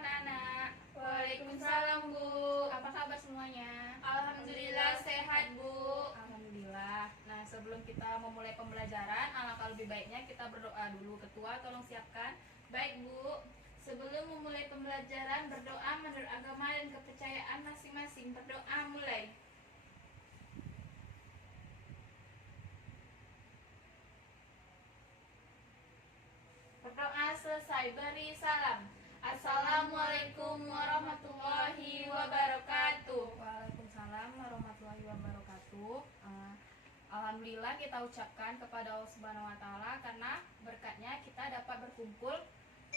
anak-anak. Waalaikumsalam, Bu. Apa kabar semuanya? Alhamdulillah sehat, Bu. Alhamdulillah. Nah, sebelum kita memulai pembelajaran, alangkah lebih baiknya kita berdoa dulu. Ketua, tolong siapkan. Baik, Bu. Sebelum memulai pembelajaran, berdoa menurut agama dan kepercayaan masing-masing. Berdoa mulai. Berdoa selesai, beri salam. Assalamualaikum warahmatullahi wabarakatuh. Waalaikumsalam warahmatullahi wabarakatuh. Alhamdulillah kita ucapkan kepada Allah Subhanahu wa taala karena berkatnya kita dapat berkumpul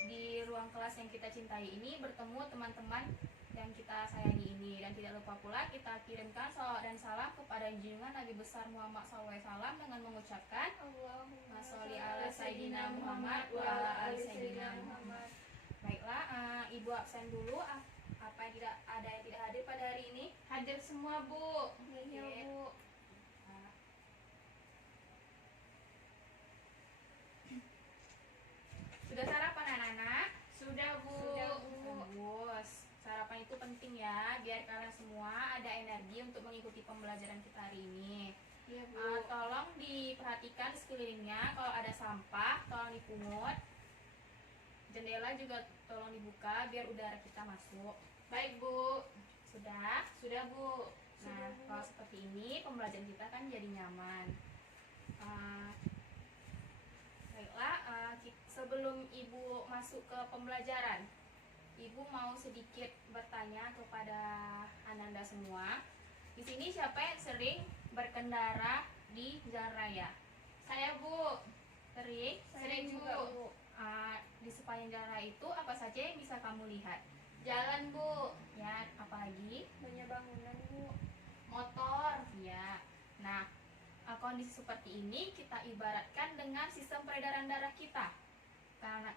di ruang kelas yang kita cintai ini, bertemu teman-teman yang kita sayangi ini, dan tidak lupa pula kita kirimkan salawat dan salam kepada junjungan Nabi besar Muhammad SAW dengan mengucapkan Allahumma sholli ala sayyidina Muhammad wa ala ali sayyidina Muhammad. Baiklah, Ibu absen dulu. Apa yang tidak ada yang tidak hadir pada hari ini? Hadir semua, Bu. Iya, Bu. Sudah sarapan anak-anak? Sudah, Bu. Bagus. Sarapan itu penting ya, biar kalian semua ada energi untuk mengikuti pembelajaran kita hari ini. Iya, Bu. Tolong diperhatikan di sekelilingnya. Kalau ada sampah, tolong dipungut. Jendela juga tolong dibuka biar udara kita masuk. Baik, Bu. Sudah? Sudah, Bu. Nah, kalau seperti ini pembelajaran kita kan jadi nyaman. Baiklah, sebelum Ibu masuk ke pembelajaran, Ibu mau sedikit bertanya kepada Ananda semua. Di sini siapa yang sering berkendara di jalan raya? Saya, Bu. Sering? Sering juga, Bu. Di sepanjang jalan raya itu apa saja yang bisa kamu lihat? Jalan, Bu. Ya, apalagi? Banyak bangunan, Bu. Motor. Ya. Nah, kondisi seperti ini kita ibaratkan dengan sistem peredaran darah kita.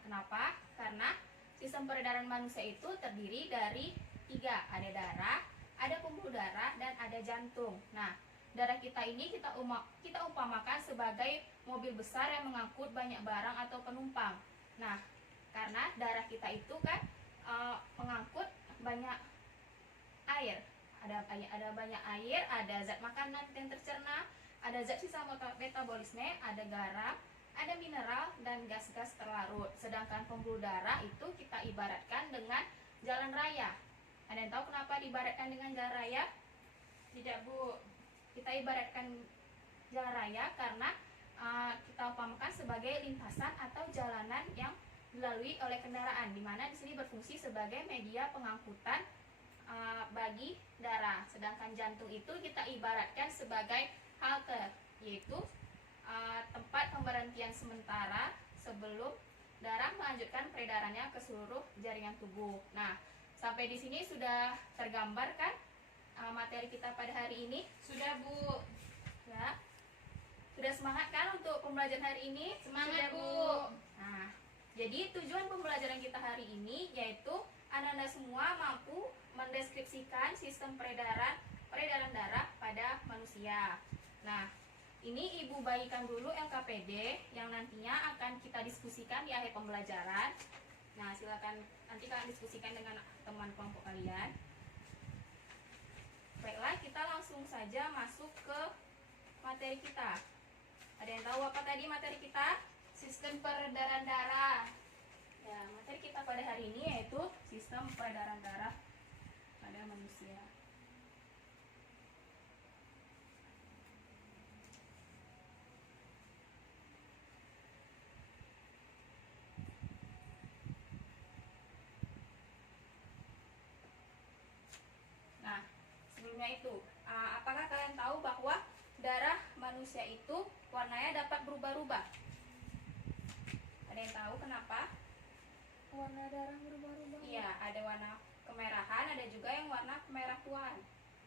Kenapa? Karena sistem peredaran manusia itu terdiri dari 3. Ada darah, ada pembuluh darah, dan ada jantung. Nah, darah kita ini kita umpamakan sebagai mobil besar yang mengangkut banyak barang atau penumpang. Nah, karena darah kita itu kan mengangkut banyak air. Ada banyak air, ada zat makanan yang tercerna, ada zat sisa metabolisme, ada garam, ada mineral, dan gas-gas terlarut. Sedangkan pembuluh darah itu kita ibaratkan dengan jalan raya. Ada yang tahu kenapa diibaratkan dengan jalan raya? Tidak, Bu. Kita ibaratkan jalan raya karena kita umpamakan sebagai lintasan atau jalanan yang dilalui oleh kendaraan, di mana di sini berfungsi sebagai media pengangkutan bagi darah. Sedangkan jantung itu kita ibaratkan sebagai halte, yaitu tempat pemberhentian sementara sebelum darah melanjutkan peredarannya ke seluruh jaringan tubuh. Nah, sampai di sini sudah tergambar kan materi kita pada hari ini? Sudah, Bu. Ya. Sudah semangat kan untuk pembelajaran hari ini? Semangat, Sudah, Bu. Nah, jadi tujuan pembelajaran kita hari ini yaitu Anda semua mampu mendeskripsikan sistem peredaran darah pada manusia. Nah, ini Ibu bagikan dulu LKPD yang nantinya akan kita diskusikan di akhir pembelajaran. Nah, silakan nanti kalian diskusikan dengan teman kelompok kalian. Baiklah, kita langsung saja masuk ke materi kita. Ada yang tahu apa tadi materi kita? Sistem peredaran darah. Ya, materi kita pada hari ini yaitu sistem peredaran darah pada manusia. Nah, sebelumnya itu, apakah kalian tahu bahwa darah manusia itu warnanya dapat berubah-ubah? Ada yang tahu kenapa? Warna darah berubah-ubah. Iya, ada warna kemerahan, ada juga yang warna kemerah-tuan.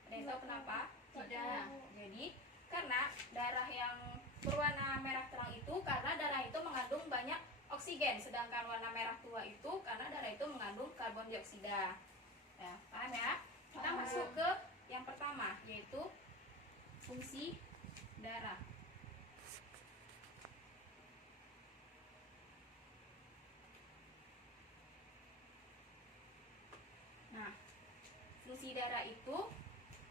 Ada yang tahu kenapa? Tidak. Jadi, karena darah yang berwarna merah terang itu karena darah itu mengandung banyak oksigen, sedangkan warna merah tua itu karena darah itu mengandung karbon dioksida. Ya, paham ya? Kita Paham. masuk ke yang pertama, yaitu fungsi darah. fungsi darah itu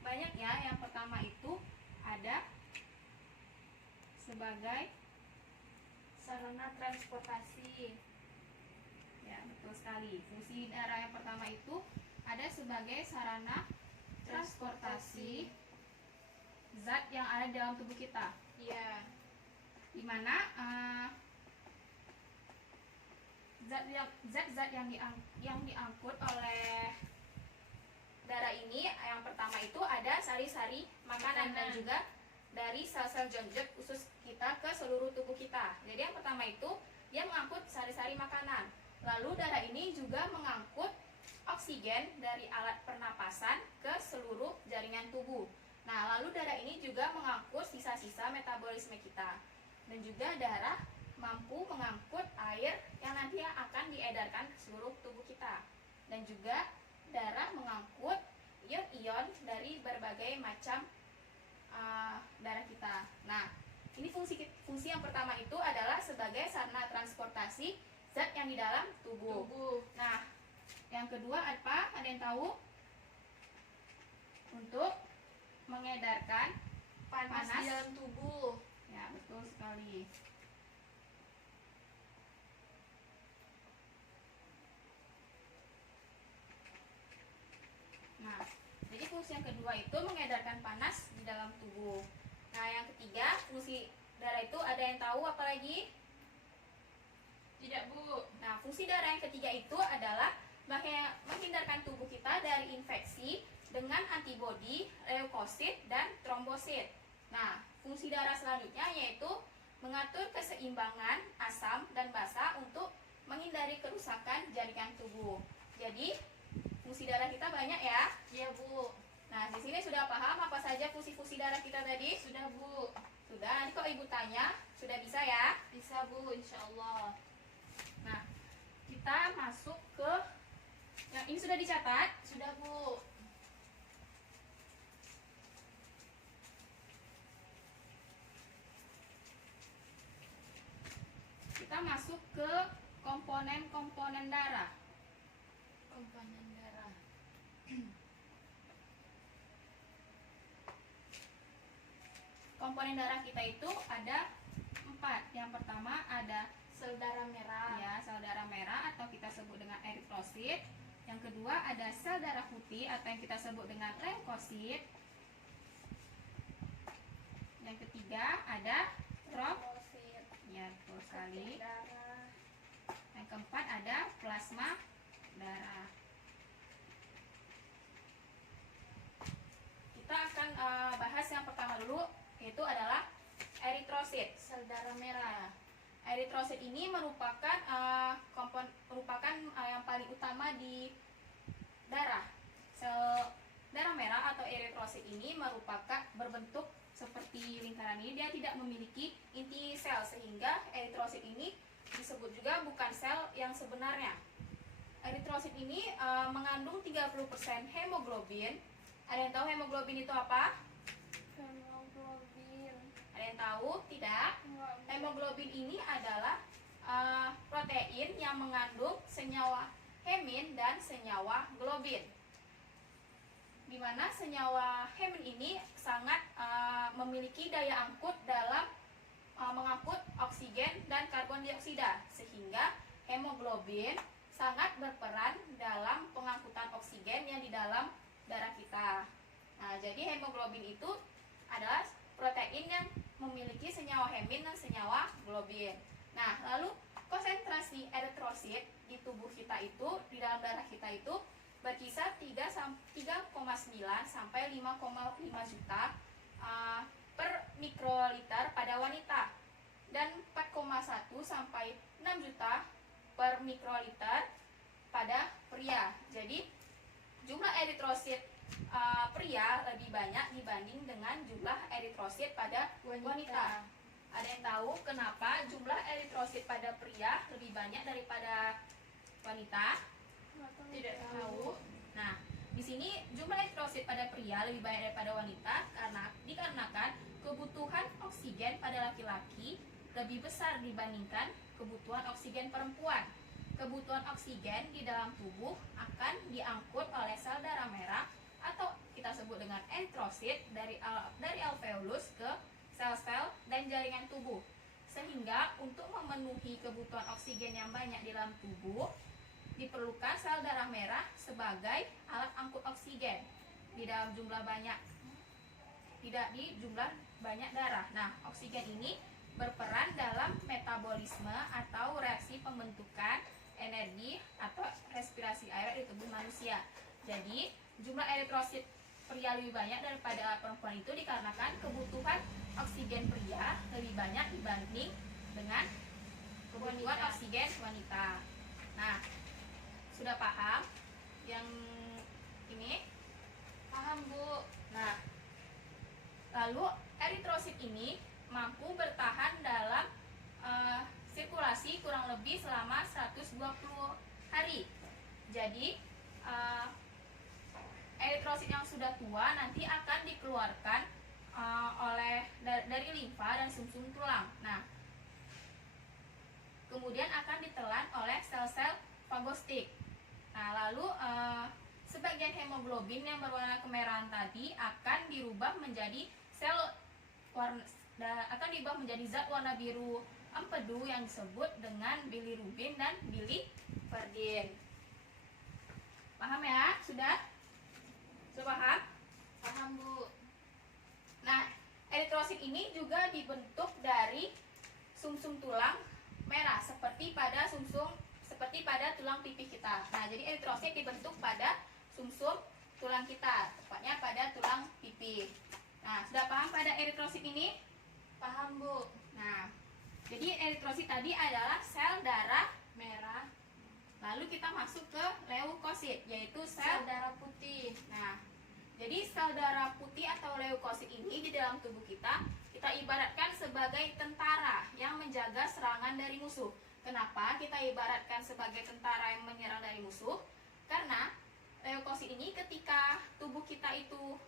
banyak ya. Yang pertama itu ada sebagai sarana transportasi. ya, betul sekali. Fungsi darah yang pertama itu ada sebagai sarana transportasi zat yang ada dalam tubuh kita. Ya. Di mana zat-zat yang diangkut oleh darah ini, yang pertama itu ada sari-sari makanan dan juga dari sel-sel jonjok usus kita ke seluruh tubuh kita. Jadi yang pertama itu dia mengangkut sari-sari makanan. Lalu darah ini juga mengangkut oksigen dari alat pernapasan ke seluruh jaringan tubuh. Nah, lalu darah ini juga mengangkut sisa-sisa metabolisme kita. Dan juga darah mampu mengangkut air yang nanti akan diedarkan ke seluruh tubuh kita. Dan juga darah mengangkut ion-ion dari berbagai macam darah kita. Nah, ini fungsi yang pertama itu adalah sebagai sarana transportasi zat yang di dalam tubuh. Nah, yang kedua apa? Ada yang tahu? Untuk mengedarkan Panas di dalam tubuh. Ya, betul sekali. Nah, jadi fungsi yang kedua itu mengedarkan panas di dalam tubuh. Nah, yang ketiga, fungsi darah itu ada yang tahu apa lagi? Tidak, Bu. Nah, fungsi darah yang ketiga itu adalah menghindarkan tubuh kita dari infeksi dengan antibodi, leukosit, dan trombosit. Nah, fungsi darah selanjutnya yaitu mengatur keseimbangan asam dan basa untuk menghindari kerusakan jaringan tubuh. Jadi, fungsi darah kita banyak ya. Iya, Bu. Nah, di sini sudah paham apa saja fungsi-fungsi darah kita tadi? Sudah, Bu. Sudah. Nanti kalau Ibu tanya, sudah bisa ya? Bisa, Bu, insya Allah. Nah, kita masuk ke yang ini sudah dicatat. Sudah, Bu. Kita masuk ke komponen-komponen darah. Komponen darah. Komponen darah kita itu ada 4. Yang pertama ada Sel darah merah. ya, sel darah merah atau kita sebut dengan eritrosit. Yang kedua ada sel darah putih atau yang kita sebut dengan leukosit. Yang ketiga ada Trombosit. ya, betul sekali. Darah. Yang keempat ada plasma darah. Kita akan bahas yang pertama dulu, yaitu adalah eritrosit. Sel darah merah. Eritrosit ini merupakan yang paling utama di darah. Sel darah merah atau eritrosit ini merupakan berbentuk seperti lingkaran ini. Dia tidak memiliki inti sel sehingga eritrosit ini disebut juga bukan sel yang sebenarnya. Eritrosit ini mengandung 30% hemoglobin. Ada yang tahu hemoglobin itu apa? Hemoglobin. Ada yang tahu? Tidak. Hemoglobin ini adalah protein yang mengandung senyawa hemin dan senyawa globin. Di mana senyawa hemin ini sangat memiliki daya angkut dalam mengangkut oksigen dan karbon dioksida, sehingga hemoglobin sangat berperan dalam pengangkutan oksigen yang di dalam darah kita. Nah, jadi hemoglobin itu adalah protein yang memiliki senyawa hemin dan senyawa globin. Nah, lalu konsentrasi eritrosit di tubuh kita itu, di dalam darah kita itu berkisar 3,9 sampai 5,5 juta per mikroliter pada wanita dan 4,1 sampai 6 juta per mikroliter pada pria. Jadi jumlah eritrosit pria lebih banyak dibanding dengan jumlah eritrosit pada wanita. Ada yang tahu kenapa jumlah eritrosit pada pria lebih banyak daripada wanita? Tidak tahu. Nah, di sini jumlah eritrosit pada pria lebih banyak daripada wanita dikarenakan kebutuhan oksigen pada laki-laki lebih besar dibandingkan kebutuhan oksigen perempuan. Kebutuhan oksigen di dalam tubuh akan diangkut oleh sel darah merah atau kita sebut dengan eritrosit dari alveolus ke sel-sel dan jaringan tubuh. Sehingga untuk memenuhi kebutuhan oksigen yang banyak di dalam tubuh, diperlukan sel darah merah sebagai alat angkut oksigen di dalam jumlah banyak, tidak di jumlah banyak darah. Nah, oksigen ini berperan dalam metabolisme atau reaksi pembentukan energi atau respirasi air di tubuh manusia. Jadi, jumlah eritrosit pria lebih banyak daripada perempuan itu dikarenakan kebutuhan oksigen pria lebih banyak dibanding dengan kebutuhan oksigen wanita. Nah, sudah paham yang ini? Paham, Bu. Nah, lalu eritrosit ini mampu bertahan dalam sirkulasi kurang lebih selama 120 hari. Jadi, eritrosit yang sudah tua nanti akan dikeluarkan dari limfa dan sumsum tulang. Nah, kemudian akan ditelan oleh sel-sel fagostik. Nah, lalu sebagian hemoglobin yang berwarna kemerahan tadi akan dirubah menjadi zat warna biru empedu yang disebut dengan bilirubin dan biliverdin. Paham ya? Sudah paham? Paham, Bu. Nah, eritrosit ini juga dibentuk dari sumsum tulang merah seperti pada tulang pipih kita. Nah, jadi eritrosit dibentuk pada sumsum tulang kita, tepatnya pada tulang pipih. Nah, sudah paham pada eritrosit ini? Paham, Bu. Nah, jadi eritrosit tadi adalah sel darah Merah, lalu kita masuk ke leukosit, yaitu sel sel. darah putih. Nah, jadi sel darah putih atau leukosit ini di dalam tubuh kita ibaratkan sebagai tentara yang menjaga serangan dari musuh. Kenapa kita ibaratkan sebagai tentara yang menyerang dari musuh? Karena leukosit ini ketika tubuh kita itu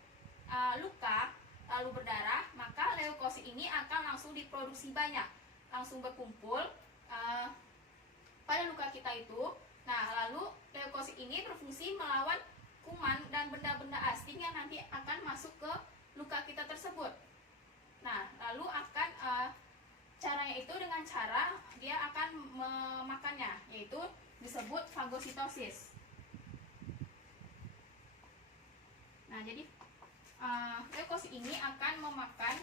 luka lalu berdarah, maka leukosit ini akan langsung diproduksi banyak, langsung berkumpul pada luka kita itu. Nah, lalu leukosit ini berfungsi melawan kuman dan benda-benda asing yang nanti akan masuk ke luka kita tersebut. Nah, lalu akan caranya itu dengan cara dia akan memakannya, yaitu disebut fagositosis. Nah, jadi leukosit ini akan memakan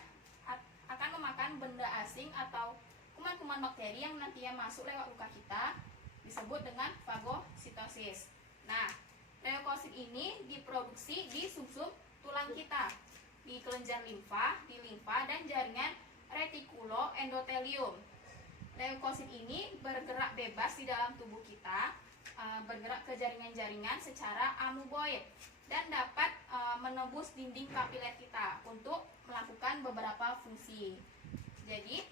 benda asing atau kuman-kuman bakteri yang nantinya masuk lewat luka kita, disebut dengan fagositosis. Nah, leukosit ini diproduksi di sumsum tulang kita, di kelenjar limfa, dan jaringan retikuloendotelium. Leukosit ini bergerak bebas di dalam tubuh kita, bergerak ke jaringan-jaringan secara amuboid dan dapat menembus dinding kapiler kita untuk melakukan beberapa fungsi. Jadi,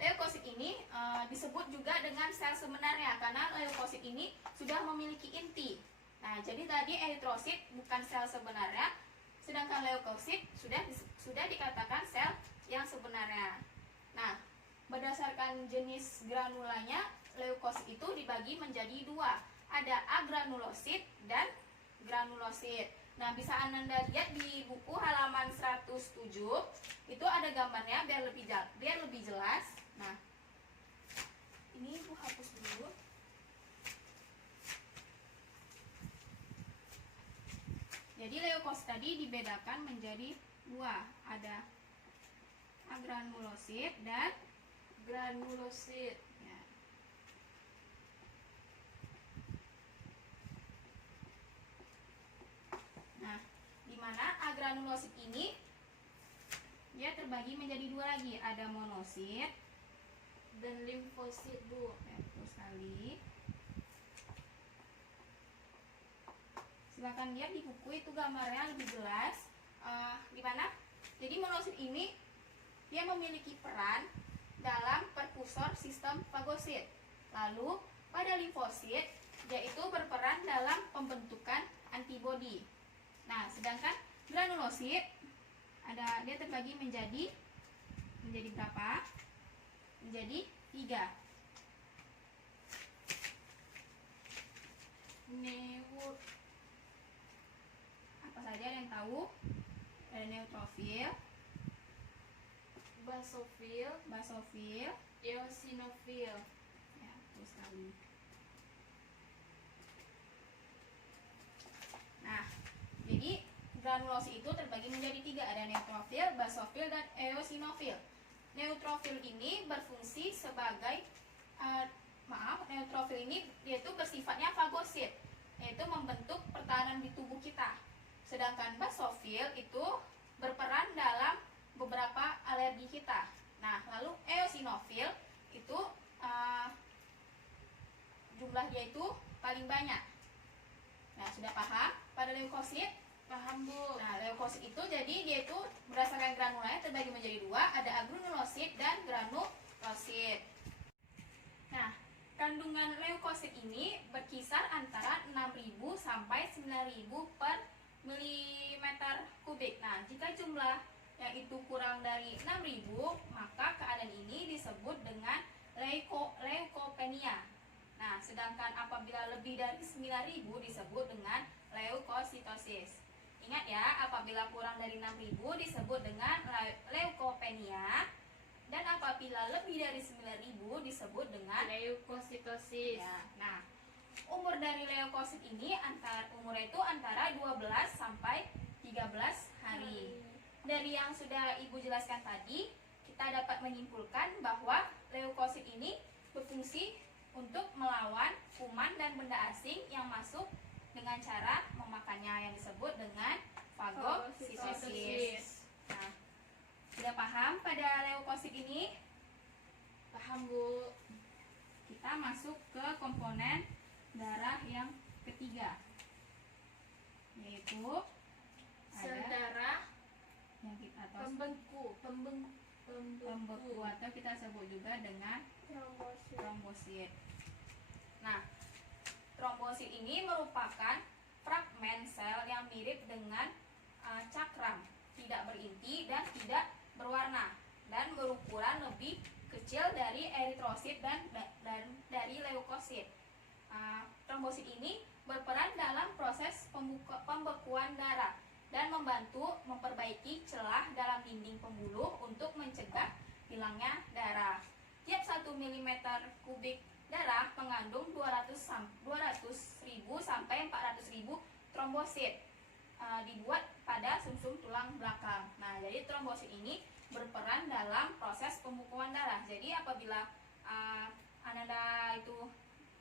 leukosit ini disebut juga dengan sel sebenarnya karena leukosit ini sudah memiliki inti. Nah, jadi tadi eritrosit bukan sel sebenarnya, sedangkan leukosit sudah dikatakan sel yang sebenarnya. Nah, berdasarkan jenis granulanya, leukosit itu dibagi menjadi dua. Ada agranulosit dan granulosit. Nah, bisa Anda lihat di buku halaman 107. Itu ada gambarnya biar lebih jelas. Nah, ini Ibu hapus dulu. Jadi leukosit tadi dibedakan menjadi dua. Ada agranulosit dan Granulosit. ya. Nah, di mana agranulosit ini dia terbagi menjadi dua lagi, ada monosit Dan limfosit, Bu. ya, betul sekali. Silakan lihat di buku itu gambarnya lebih jelas. Di mana? Jadi monosit ini dia memiliki peran dalam perkusor sistem fagosit. Lalu pada limfosit dia itu berperan dalam pembentukan antibodi. Nah, sedangkan granulosit dia terbagi menjadi berapa? Menjadi 3. Apa saja yang tahu? Ada neutrofil, basofil, basofil, eosinofil. ya betul sekali. Nah, jadi granulosi itu terbagi menjadi 3, ada neutrofil, basofil, dan eosinofil. Neutrofil ini berfungsi sebagai neutrofil ini yaitu bersifatnya fagosit, yaitu membentuk pertahanan di tubuh kita. Sedangkan basofil itu berperan dalam beberapa alergi kita. Nah, lalu eosinofil itu jumlahnya itu paling banyak. Nah, sudah paham pada leukosit? Paham, Bu. Nah, leukosit itu jadi dia itu berdasarkan granulanya terbagi menjadi 2, ada agranulosit dan granulosit. Nah, kandungan leukosit ini berkisar antara 6.000 sampai 9.000 per milimeter kubik. Nah, jika jumlah yang itu kurang dari 6.000, maka keadaan ini disebut dengan leukopenia. Nah, sedangkan apabila lebih dari 9.000 disebut dengan leukositosis. Ingat ya, apabila kurang dari 6.000 disebut dengan leukopenia, dan apabila lebih dari 9.000 disebut dengan leukositosis. ya. Nah, umur dari leukosit ini umurnya itu antara 12 sampai 13 hari. Dari yang sudah Ibu jelaskan tadi, kita dapat menyimpulkan bahwa leukosit ini berfungsi untuk melawan kuman dan benda asing yang masuk dengan cara memakannya, yang disebut dengan fagositosis. Nah, sudah paham pada leukosit ini? Paham, Bu. Kita masuk ke komponen darah yang ketiga, yaitu Sel ada darah yang kita atau pembeku atau kita sebut juga dengan trombosit. Nah, trombosit ini merupakan fragmen sel yang mirip dengan cakram, tidak berinti dan tidak berwarna, dan berukuran lebih kecil dari eritrosit dan dari leukosit. Trombosit ini berperan dalam proses pembekuan darah dan membantu memperbaiki celah dalam dinding pembuluh untuk mencegah hilangnya darah. Tiap 1 mm kubik darah mengandung 200.000 sampai 400.000 trombosit dibuat pada sumsum tulang belakang. Nah, jadi trombosit ini berperan dalam proses pembekuan darah. Jadi apabila Ananda itu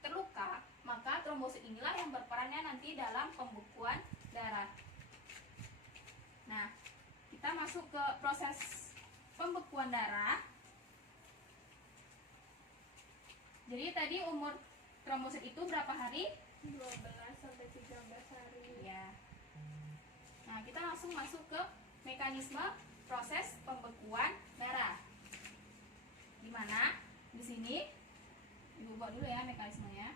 terluka, maka trombosit inilah yang berperannya nanti dalam pembekuan darah. Nah, kita masuk ke proses pembekuan darah. Jadi tadi umur trombosit itu berapa hari? 12 sampai 13 hari. Ya. Nah, kita langsung masuk ke mekanisme proses pembekuan darah. Di mana? Di sini Ibu buat dulu ya mekanismenya.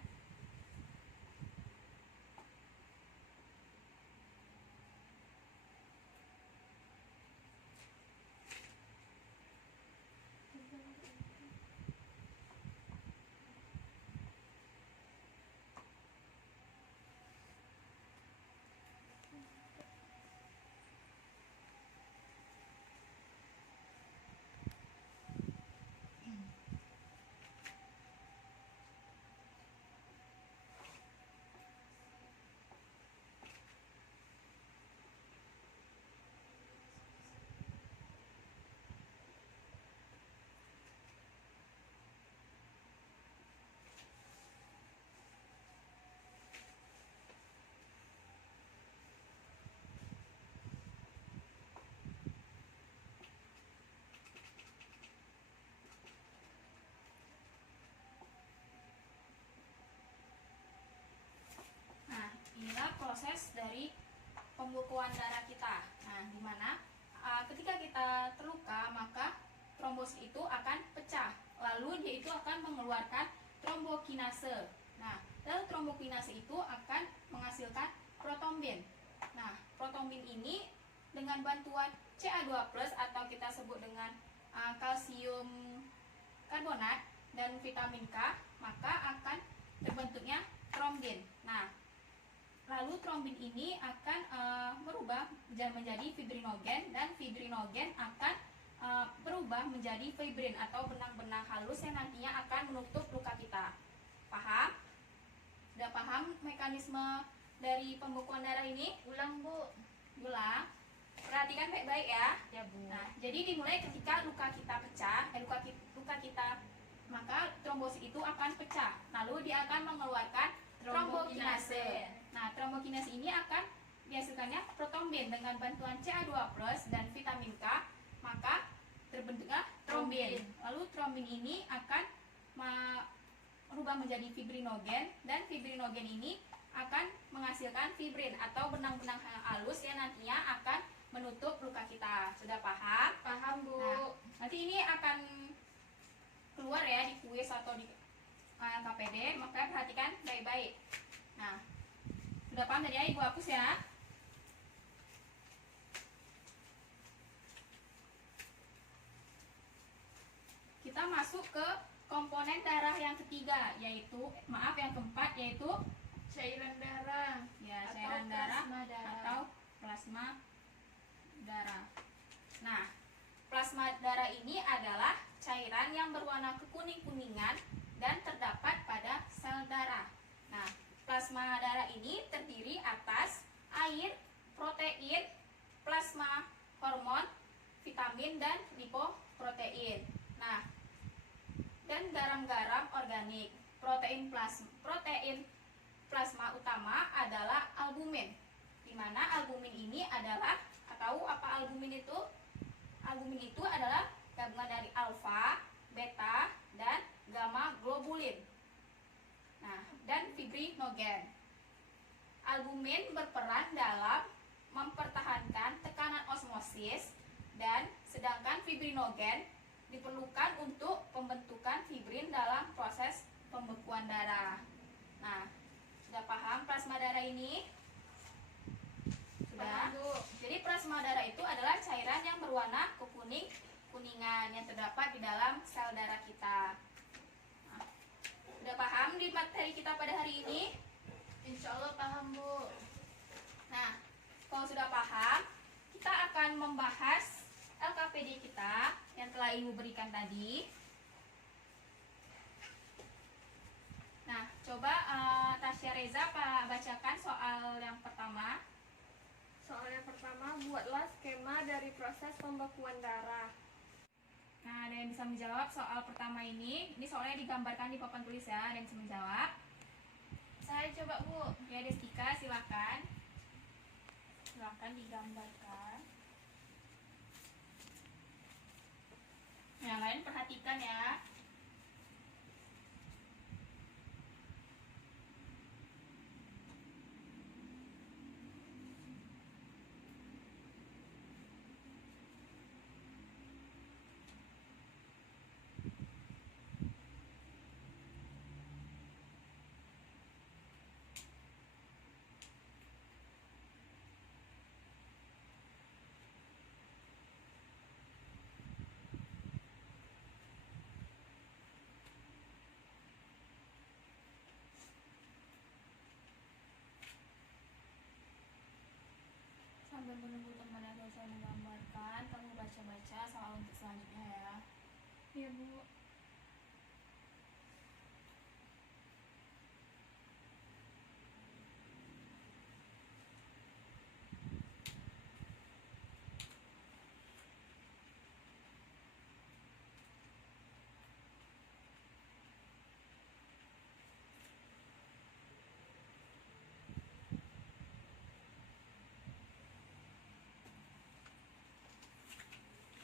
Inilah proses dari pembekuan darah kita. Nah, di mana ketika kita terluka, maka trombosit itu akan pecah. Lalu dia itu akan mengeluarkan trombokinase. Nah, lalu trombokinase itu akan menghasilkan protombin. Nah, protombin ini dengan bantuan Ca2+ atau kita sebut dengan kalsium karbonat dan vitamin K, maka akan terbentuknya trombin. Nah, lalu trombin ini akan berubah menjadi fibrinogen, dan fibrinogen akan berubah menjadi fibrin atau benang-benang halus yang nantinya akan menutup luka kita. Paham? Sudah paham mekanisme dari pembekuan darah ini? Ulang, Bu. Ulang. Perhatikan baik-baik ya. Ya, Bu. Nah, jadi dimulai ketika luka kita pecah, luka kita, maka trombosit itu akan pecah. Lalu dia akan mengeluarkan trombokinase. Nah, trombokinase ini akan dihasilkannya protombin dengan bantuan Ca2+ dan vitamin K, maka terbentuklah trombin. Lalu trombin ini akan berubah menjadi fibrinogen, dan fibrinogen ini akan menghasilkan fibrin atau benang-benang halus yang nantinya akan menutup luka kita. Sudah paham? Paham, Bu. Nah, nanti ini akan keluar ya di kuis atau di KPD, maka perhatikan baik-baik. Nah, sudah paham tadi ya, Ibu hapus ya. Kita masuk ke komponen darah yang ketiga, yaitu yang keempat, yaitu Cairan darah. ya Atau cairan darah plasma darah. atau plasma darah. Nah, plasma darah ini adalah cairan yang berwarna kekuning-kuningan dan terdapat pada sel darah. Nah, plasma darah ini terdiri atas air, protein, plasma, hormon, vitamin, dan lipoprotein. Nah, dan garam-garam organik. Protein plasma utama adalah albumin, di mana albumin ini adalah, tahu apa albumin itu? Albumin itu adalah gabungan dari alfa, beta, dan gamma globulin. Nah, dan fibrinogen. Albumin berperan dalam mempertahankan tekanan osmosis, dan sedangkan fibrinogen diperlukan untuk pembentukan fibrin dalam proses pembekuan darah. Nah, sudah paham plasma darah ini? Sudah. Paham, Bu. Jadi plasma darah itu adalah cairan yang berwarna kekuning-kuningan yang terdapat di dalam sel darah kita. Nah, sudah paham di materi kita pada hari ini? Insya Allah paham, Bu. Nah, kalau sudah paham, kita akan membahas LKPD kita yang telah Ibu berikan tadi. Nah, coba Tasya Reza bacakan soal yang pertama. Soal yang pertama, buatlah skema dari proses pembekuan darah. Nah, ada yang bisa menjawab soal pertama ini. Ini soalnya digambarkan di papan tulis ya, ada yang bisa menjawab. Saya coba, Bu. Ya, Destika, silakan. Silakan digambarkan. Yang lain perhatikan ya. Sambil menunggu teman yang selesai menggambarkan, kamu baca-baca soal untuk selanjutnya ya. Iya, Bu.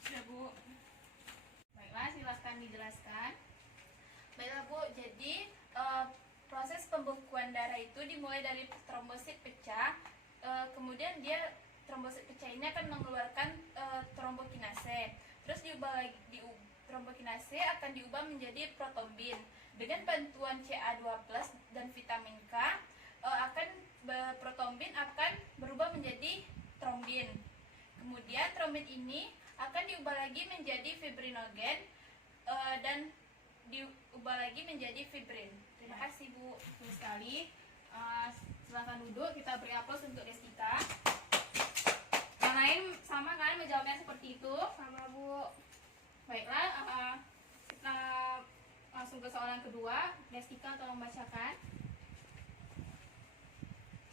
Sudah, Bu. Baiklah, silakan dijelaskan. Baiklah, Bu. Jadi proses pembekuan darah itu dimulai dari trombosit pecah. Kemudian trombosit pecah ini akan mengeluarkan trombokinase. Terus trombokinase akan diubah menjadi protombin. Dengan bantuan Ca2+ dan vitamin K, protombin akan berubah menjadi trombin. Kemudian trombin ini akan diubah lagi menjadi fibrinogen dan diubah lagi menjadi fibrin. Terima kasih, Bu. Betul sekali. Silahkan duduk, kita beri aplaus untuk Destika. Yang lain sama kan menjawabnya seperti itu? Sama Bu. Baiklah, kita langsung ke soal yang kedua. Destika tolong bacakan.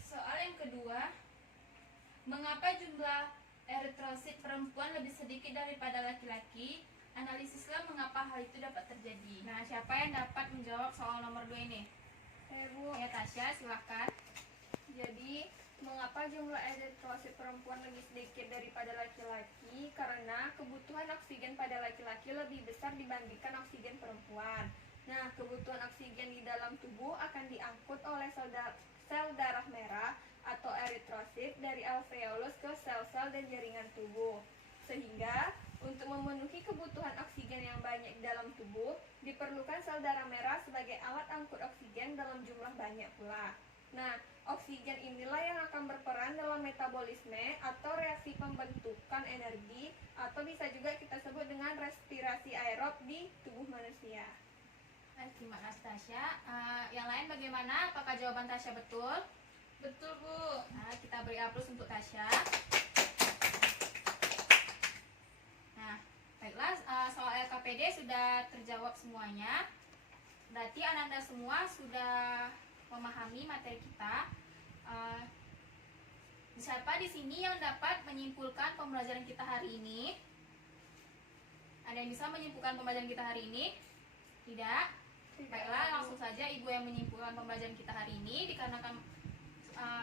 Soal yang kedua, mengapa jumlah eritrosit perempuan lebih sedikit daripada laki-laki? Analisislah mengapa hal itu dapat terjadi. Nah, siapa yang dapat menjawab soal nomor 2 ini? Bu. Ya, Tasya, silahkan. Jadi, mengapa jumlah eritrosit perempuan lebih sedikit daripada laki-laki? Karena kebutuhan oksigen pada laki-laki lebih besar dibandingkan oksigen perempuan. Nah, kebutuhan oksigen di dalam tubuh akan diangkut oleh sel darah merah atau eritrosit dari alveolus ke sel-sel dan jaringan tubuh. Sehingga, untuk memenuhi kebutuhan oksigen yang banyak di dalam tubuh, diperlukan sel darah merah sebagai alat angkut oksigen dalam jumlah banyak pula. Nah, oksigen inilah yang akan berperan dalam metabolisme atau reaksi pembentukan energi, atau bisa juga kita sebut dengan respirasi aerob di tubuh manusia. Terima kasih, Tasya. Yang lain bagaimana? Apakah jawaban Tasya betul? Betul, Bu. Nah, kita beri aplaus untuk Tasya. Nah, baiklah, soal LKPD sudah terjawab semuanya. Berarti Ananda semua sudah memahami materi kita. Siapa di sini yang dapat menyimpulkan pembelajaran kita hari ini? Ada yang bisa menyimpulkan pembelajaran kita hari ini? Tidak? Baiklah, langsung saja Ibu yang menyimpulkan pembelajaran kita hari ini dikarenakan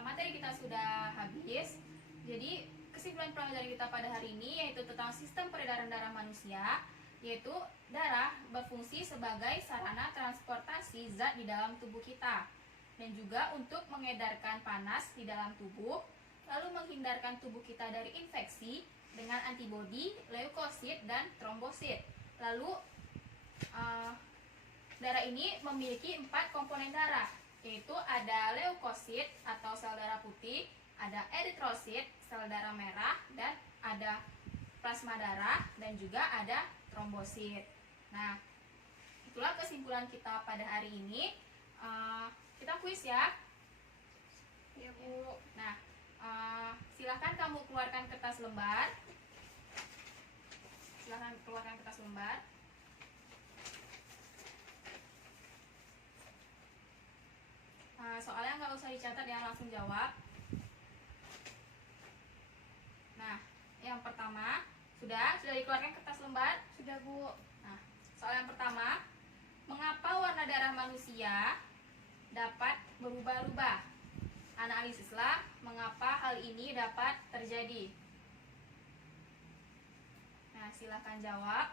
materi kita sudah habis. Jadi kesimpulan pembelajaran kita pada hari ini yaitu tentang sistem peredaran darah manusia, yaitu darah berfungsi sebagai sarana transportasi zat di dalam tubuh kita dan juga untuk mengedarkan panas di dalam tubuh, lalu menghindarkan tubuh kita dari infeksi dengan antibodi, leukosit, dan trombosit. Lalu darah ini memiliki 4 komponen darah, yaitu ada leukosit atau sel darah putih, ada eritrosit, sel darah merah, dan ada plasma darah, dan juga ada trombosit. Nah, itulah kesimpulan kita pada hari ini. Kita kuis ya. Ya, Bu. Nah, silahkan kamu keluarkan kertas lembar. Silahkan keluarkan kertas lembar. Soalnya nggak usah dicatat ya, langsung jawab. Nah, yang pertama sudah dikeluarkan kertas lembar? Sudah, Bu. Nah, soal yang pertama, mengapa warna darah manusia dapat berubah-ubah? Analisislah mengapa hal ini dapat terjadi. Nah, silahkan jawab.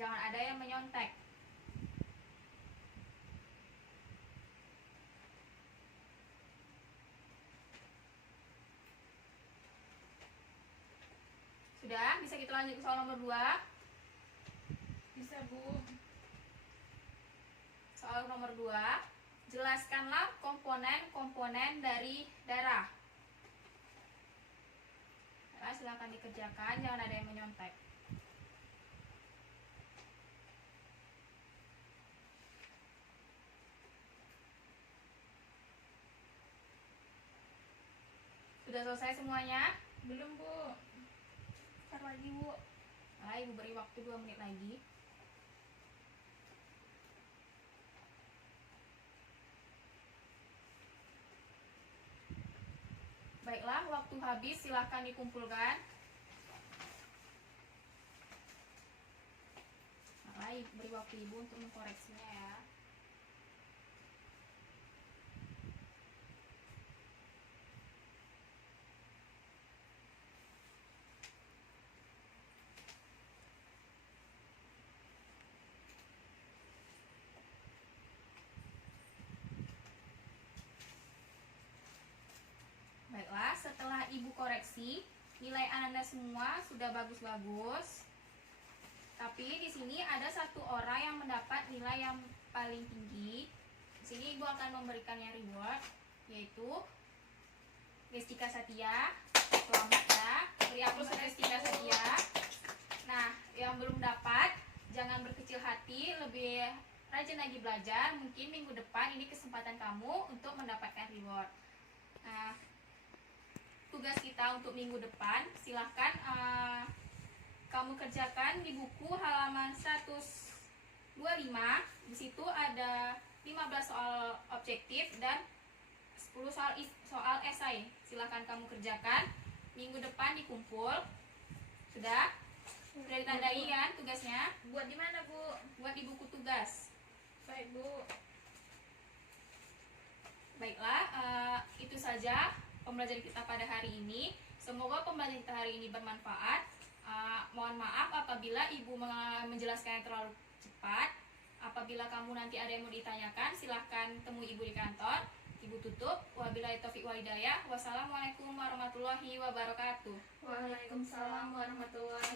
Jangan ada yang menyontek. Sudah, bisa kita lanjut ke soal nomor 2. Bisa, Bu. Soal nomor 2, jelaskanlah komponen-komponen dari darah. Nah, silakan dikerjakan, jangan ada yang menyontek. Sudah selesai semuanya? Belum, Bu. Ntar lagi, Bu. Nah, Ibu beri waktu 2 menit lagi. Baiklah, waktu habis, silahkan dikumpulkan. Nah, Ibu beri waktu Ibu untuk mengkoreksinya ya. Baiklah, setelah Ibu koreksi, nilai Ananda semua sudah bagus-bagus. Tapi di sini ada satu orang yang mendapat nilai yang paling tinggi. Di sini Ibu akan memberikannya reward, yaitu Destika Satya. Selamat ya. Beri aplaus untuk Destika Satya. Nah, yang belum dapat, jangan berkecil hati, lebih rajin lagi belajar, mungkin minggu depan ini kesempatan kamu untuk mendapatkan reward. Nah, tugas kita untuk minggu depan, silahkan kamu kerjakan di buku halaman 125. Di situ ada 15 soal objektif dan 10 soal esai. Silahkan kamu kerjakan. Minggu depan dikumpul. Sudah? Sudah ditandai kan tugasnya? Buat di mana, Bu? Buat di buku tugas. Baik, Bu. Baiklah, itu saja pembelajaran kita pada hari ini. Semoga pembelajaran kita hari ini bermanfaat. Mohon maaf apabila Ibu menjelaskannya terlalu cepat. Apabila kamu nanti ada yang mau ditanyakan, silahkan temui Ibu di kantor. Ibu tutup. Wabillahi taufiq wal hidayah. Wassalamualaikum warahmatullahi wabarakatuh. Waalaikumsalam warahmatullahi